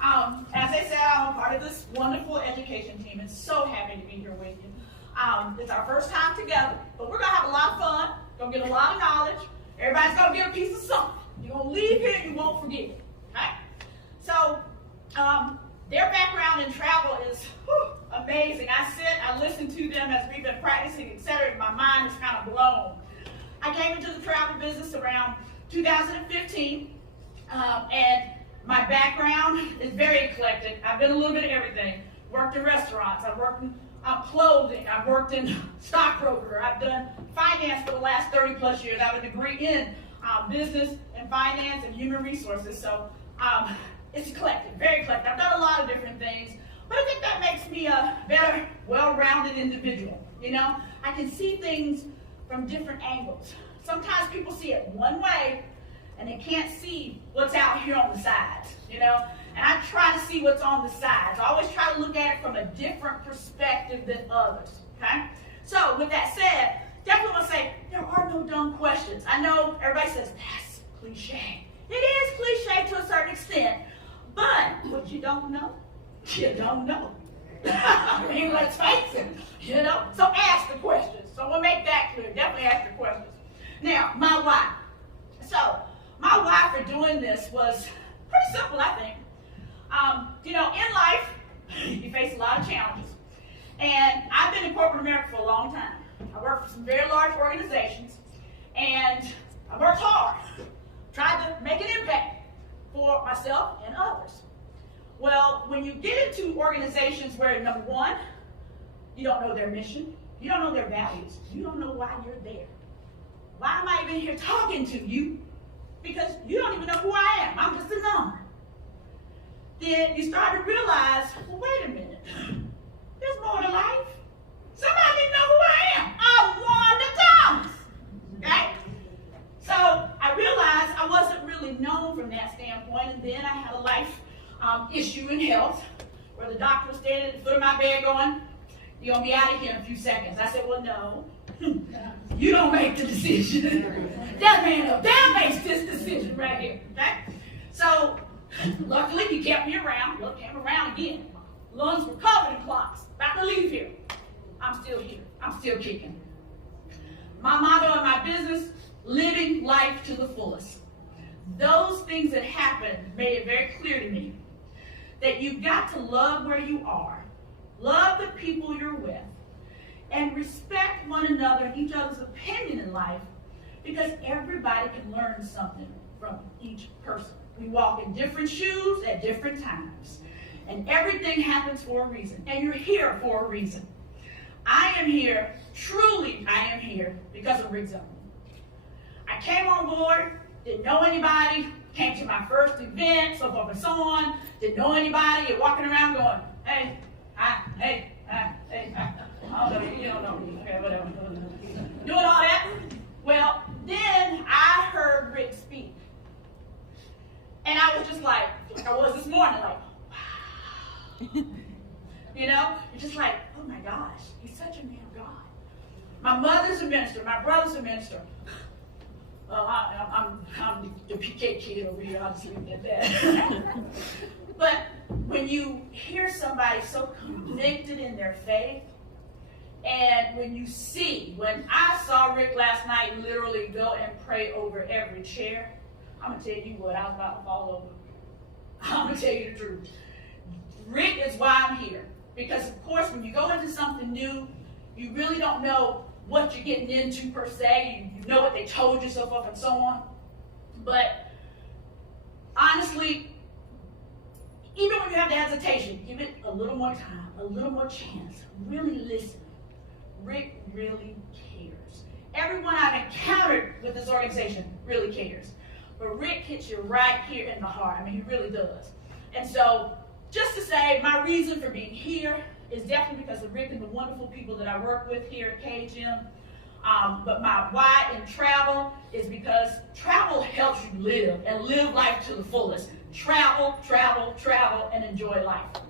As I said, I'm a part of this wonderful education team and so happy to be here with you. It's our first time together, but we're going to have a lot of fun, going to get a lot of knowledge. Everybody's going to get a piece of something. You're going to leave here and you won't forget it. Okay? So, their background in travel is amazing. I listen to them as we've been practicing, etc., and my mind is kind of blown. I came into the travel business around 2015, and my background is very eclectic. I've been a little bit of everything. Worked in restaurants. I've worked in clothing. I've worked in stockbroker. I've done finance for the last 30 plus years. I have a degree in business and finance and human resources. So it's eclectic, very eclectic. I've done a lot of different things, but I think that makes me a better, well-rounded individual. You know, I can see things from different angles. Sometimes people see it one way, and they can't see what's out here on the sides, you know? And I try to see what's on the sides. I always try to look at it from a different perspective than others, okay? So with that said, definitely want to say there are no dumb questions. I know everybody says, that's cliche. It is cliche to a certain extent, but what you don't know, you don't know. I mean, let's face it, you know? So ask the questions. So we'll make that clear. Definitely ask the questions. Now, my why. So, my why for doing this was pretty simple, I think. You know, in life, you face a lot of challenges. And I've been in corporate America for a long time. I worked for some very large organizations, and I worked hard, tried to make an impact for myself and others. Well, when you get into organizations where, number one, you don't know their mission, you don't know their values, you don't know why you're there. Why am I even here talking to you? Because you don't even know who I am. I'm just a number. Then you start to realize, well, wait a minute. There's more to life. Somebody didn't know who I am. I'm Wanda Thomas. Okay? So I realized I wasn't really known from that standpoint, and then I had a life issue in health where the doctor was standing at the foot of my bed going, you're going to be out of here in a few seconds. I said, well, no. You don't make the decision. That man up there makes this decision right here. Okay? So, luckily he kept me around. Look, came around again. Lungs were covered in clots. About to leave here. I'm still here. I'm still kicking. My motto in my business, living life to the fullest. Those things that happened made it very clear to me that you've got to love where you are, love the people you're with, and respect one another and each other's opinion in life, because everybody can learn something from each person. We walk in different shoes at different times, and everything happens for a reason, and you're here for a reason. I am here, truly I am here, because of Rick Zone. I came on board, didn't know anybody, came to my first event, so forth and so on, didn't know anybody, you're walking around going, hey, hi, hey, hi, hey, hi. I don't know you, don't know me, okay, whatever. Doing all that. Well, then I heard Rick speak. And I was just like I was this morning, like, wow. You know, you're just like, oh my gosh, he's such a man of God. My mother's a minister, my brother's a minister. Well, I'm the PK kid over here, I'll just leave it at that. But when you hear somebody so convicted in their faith, and when I saw Rick last night literally go and pray over every chair, I'm going to tell you what, I was about to fall over. I'm going to tell you the truth. Rick is why I'm here. Because, of course, when you go into something new, you really don't know what you're getting into per se. You know what they told you, so forth and so on. But, honestly, even when you have the hesitation, give it a little more time, a little more chance. Really listen. Rick really cares. Everyone I've encountered with this organization really cares. But Rick hits you right here in the heart. I mean, he really does. And so, just to say, my reason for being here is definitely because of Rick and the wonderful people that I work with here at KHM. But my why in travel is because travel helps you live and live life to the fullest. Travel, travel, travel, and enjoy life.